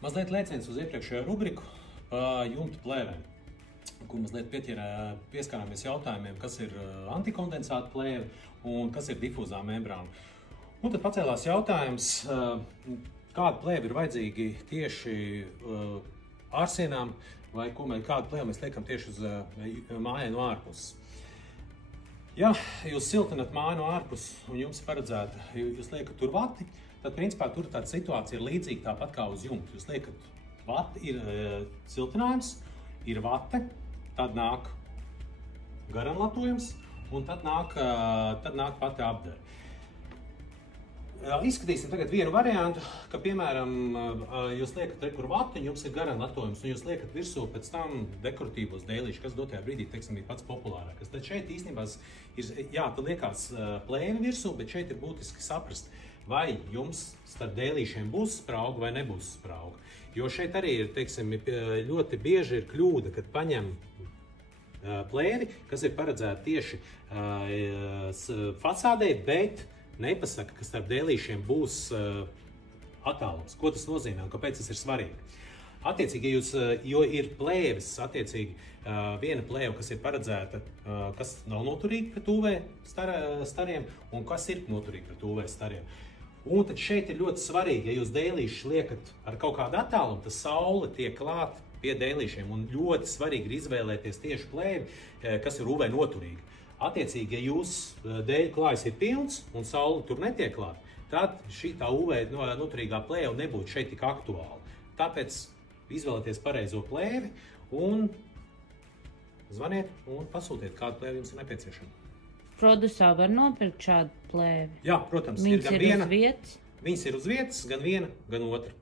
Mazliet lēciens uz iepriekšējo rubriku par jumta plēvēm, kur mazliet pieskārāmies jautājumiem, kas ir antikondensāta plēve un kas ir difūzā membrāna. Un tad pacēlās jautājums, kāda plēve ir vajadzīgi tieši ārsienām vai kādu plēvi mēs liekam tieši uz mājai no ārpuses. Ja jūs siltinat māju no ārpuses un jums paredzēta, jūs liekat tur vati, tad principā tur tāda situācija ir līdzīga tāpat kā uz jumta. Jūs liekat vati, ir siltinājums, ir vate, tad nāk garanlatojums un tad nāk pati apdare. Izskatīsim tagad vienu variantu, ka, piemēram, jūs liekat rekur vati un jums ir garanlatojums un jūs liekat virsū pēc tam dekoratīvos dēlīšus, kas dotajā brīdī, teiksim, ir pats populārākais. Tad šeit īstenībā ir, jā, tad liekas plēve virsū, bet šeit ir būtiski saprast, vai jums starp dēlīšiem būs sprauga vai nebūs sprauga. Jo šeit arī ir, teiksim, ļoti bieži ir kļūda, kad paņem plēvi, kas ir paredzēta tieši fasādē, bet nepasaka, ka starp dēlīšiem būs attālums. Ko tas nozīmē un kāpēc tas ir svarīgi? Attiecīgi, jo ir plēves, attiecīgi, viena plēve, kas ir paredzēta, kas nav noturīga pret UV stariem un kas ir noturīga pret UV stariem. Un tad šeit ir ļoti svarīgi, ja jūs dēlīšus liekat ar kaut kādu attālumu, tad saule tiek klāt pie dēlīšiem un ļoti svarīgi ir izvēlēties tieši plēvi, kas ir UV noturīga. Attiecīgi, ja jūs dēļu klājas ir pilns un saule tur netiek klāt, tad šī tā UV noturīgā plēve nebūtu šeit tik aktuāla. Tāpēc izvēlieties pareizo plēvi un zvaniet un pasūtiet, kādu plēvi jums ir nepieciešama. Produsā var nopirkt šādu plēvi? Jā, protams. Viņas ir uz vietas? Viņas ir uz vietas, gan viena, gan otra.